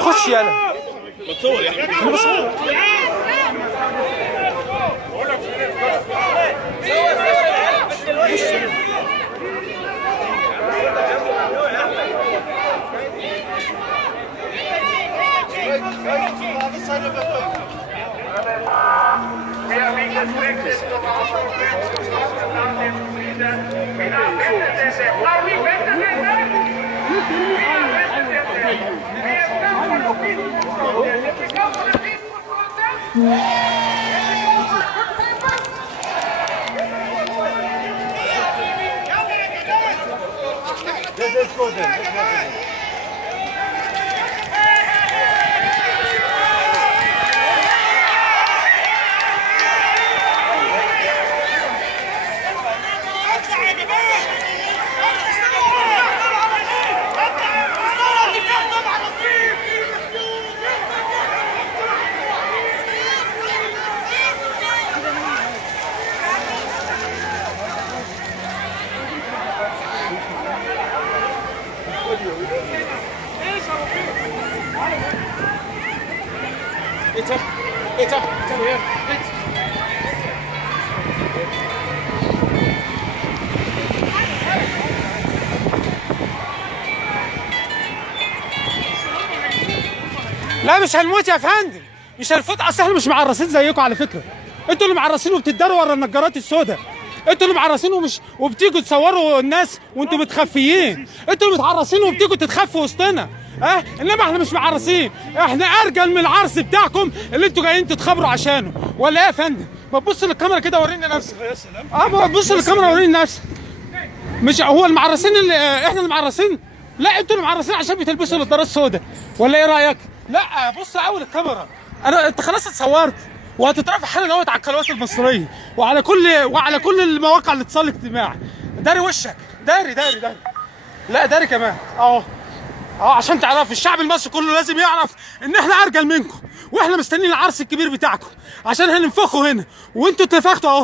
خش يلا بتصور يا احمد. انا بصور. لا مش هنموت يا فندم، مش هنفوت. اصل احنا مش معرسين زيكم على فكره. انتوا اللي معرسين وبتداروا ورا النجارات السوداء. انتوا اللي معرسين وبتيجوا تصوروا الناس وانتوا متخفيين. انتوا اللي متعرسين وبتيجوا تتخفوا وسطنا. انما احنا مش معرسين، احنا ارجل من العرس بتاعكم اللي انتوا جايين تتخبروا عشانه. ولا ايه يا فندم؟ ما تبص للكاميرا كده وريني نفسك. يا سلام. بص للكاميرا وريني نفسك. مش هو المعرسين اللي احنا اللي معرسين؟ لا انتوا اللي معرسين عشان بتلبسوا النضارات السوداء. ولا ايه رايك؟ لا بص اول الكاميرا. انت خلاص اتصورت وهتترفع حالا اهوت على القنوات المصريه وعلى كل المواقع الاتصال الاجتماعي. داري وشك، داري. لا داري كمان اهو عشان تعرف الشعب المصري كله لازم يعرف ان احنا ارجل منكم، واحنا مستنيين العرس الكبير بتاعكم عشان هننفخه هنا، وانتوا اتنفختوا اهو.